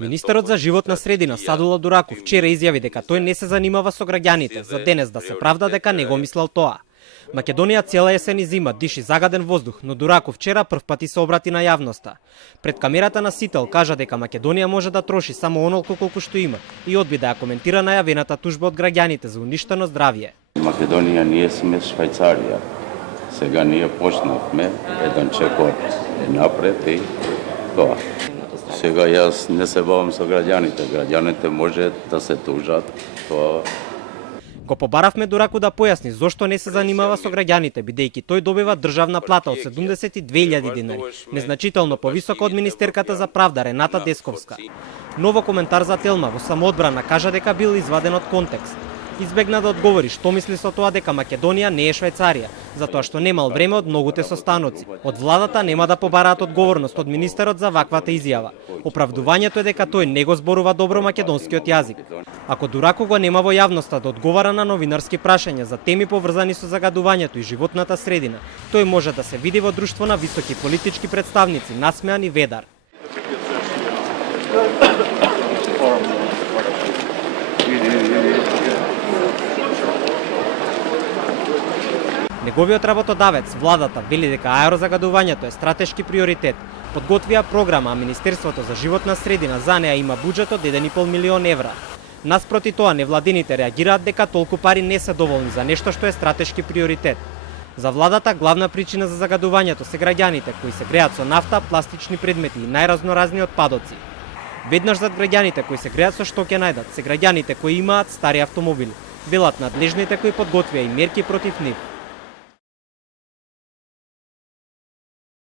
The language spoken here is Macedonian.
Министерот за животна средина Садула Дураков вчера изјави дека тој не се занимава со граѓаните, за денес да се правда дека не го мислел тоа. Македонија цела есен и зима диши загаден воздух, но Дураков вчера првпати се обрати на јавноста. Пред камерата на Сител кажа дека Македонија може да троши само онолку колку што има и одби да ја коментира најавената тужба од граѓаните за уништено здравје. Македонија ние сме Швајцарија. Сега ние почнавме еден чекор напред и тоа. Сега јас не се бавам со граѓаните. Граѓаните може да се тужат. Тоа Го побаравме Дураку да појасни зошто не се занимава со граѓаните, бидејќи тој добива државна плата од 72.000 динари, незначително повисока од министерката за правда Рената Десковска. Ново коментар за Телма во самоодбрана кажа дека бил изваден од контекст. Избегна да одговори што мисли со тоа дека Македонија не е Швајцарија, затоа што немал време од многуте состаноци. Од владата нема да побараат одговорност од министерот за ваквата изјава. Оправдувањето е дека тој не го зборува добро македонскиот јазик. Ако Дураку го нема во јавноста да одговара на новинарски прашања за теми поврзани со загадувањето и животната средина, тој може да се види во друштво на високи политички представници, насмеан и ведар. Неговиот работодавец, владата, вели дека аерозагадувањето е стратешки приоритет. Подготвија програма, а Министерството за животна средина за неа има буџет од 1,5 милион евра. Наспроти тоа, невладините реагираат дека толку пари не се доволни за нешто што е стратешки приоритет. За владата главна причина за загадувањето се граѓаните кои се греат со нафта, пластични предмети и најразноразни отпадоци. Веднаш зад граѓаните кои се греат со што ќе најдат се граѓаните кои имаат стари автомобили. Велат надлежните кои подготвија и мерки против нив.